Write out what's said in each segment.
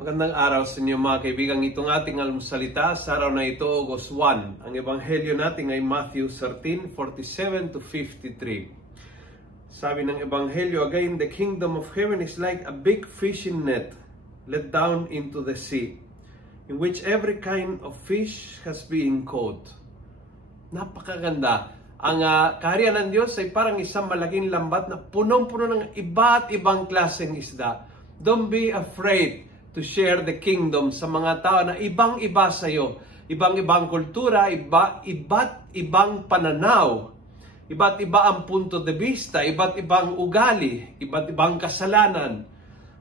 Magandang araw sa inyo mga kaibigan. Itong ating almusalita sa araw na ito, August 1. Ang ebanghelyo natin ay Matthew 13:47 to 53. Sabi ng ebanghelyo, again, the kingdom of heaven is like a big fishing net let down into the sea, in which every kind of fish has been caught. Napakaganda. Ang kaharian ng Diyos ay parang isang malaking lambat na punong-puno ng iba't ibang klaseng isda. Don't be afraid to share the kingdom sa mga tao na ibang-iba sa iyo. Ibang-ibang kultura, iba't ibang pananaw, iba't iba ang punto de vista, iba't ibang ugali, iba't ibang kasalanan.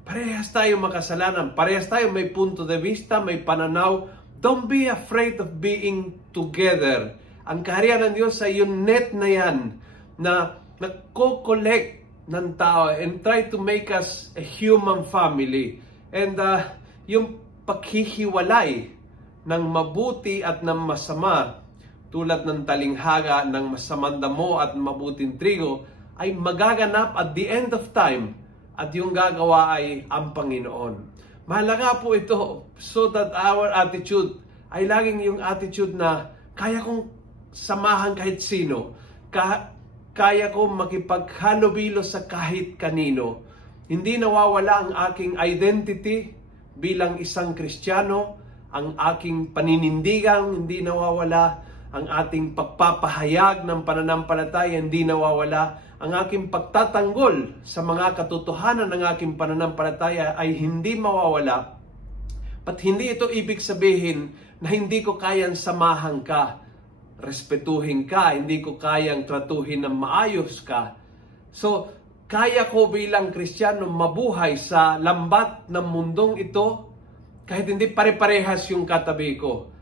Parehas tayo makasalanan, parehas tayo may punto de vista, may pananaw. Don't be afraid of being together. Ang kaharian ng Diyos ay yung net na yan na nagko-collect ng tao and try to make us a human family. And yung paghihiwalay ng mabuti at ng masama, tulad ng talinghaga ng masamang damo at mabuting trigo, ay magaganap at the end of time, at yung gagawa ay ang Panginoon. Mahalaga po ito so that our attitude ay laging yung attitude na kaya kong samahan kahit sino, kaya kong makipaghalubilo sa kahit kanino. Hindi nawawala ang aking identity bilang isang Kristiyano, ang aking paninindigan, hindi nawawala ang ating pagpapahayag ng pananampalataya, hindi nawawala ang aking pagtatanggol sa mga katotohanan ng aking pananampalataya ay hindi mawawala. At hindi ito ibig sabihin na hindi ko kayang samahan ka, respetuhin ka, hindi ko kayang tratuhin ng maayos ka. So, kaya ko bilang Kristiyano mabuhay sa lambat ng mundong ito kahit hindi pare-parehas yung katabi ko.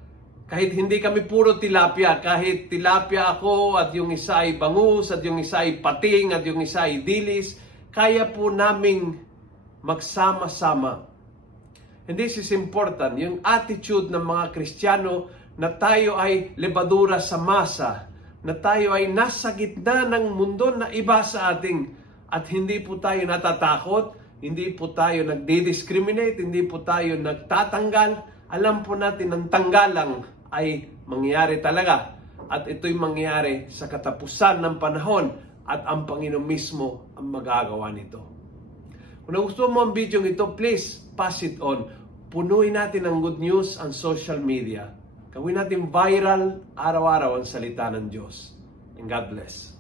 Kahit hindi kami puro tilapia, kahit tilapia ako at yung isa ay bangus at yung isa ay pating at yung isa ay dilis, kaya po naming magsama-sama. And this is important, yung attitude ng mga Kristiyano na tayo ay lebadura sa masa, na tayo ay nasa gitna ng mundo na iba sa ating. At hindi po tayo natatakot, hindi po tayo nagdi-discriminate, hindi po tayo nagtatanggal. Alam po natin ang tanggalang ay mangyayari talaga. At ito'y mangyayari sa katapusan ng panahon at ang Panginoon mismo ang magagawa nito. Kung nagustuhan mo ang video ito, please pass it on. Punuin natin ang good news ang social media. Gawin natin viral araw-araw ang salita ng Diyos. And God bless.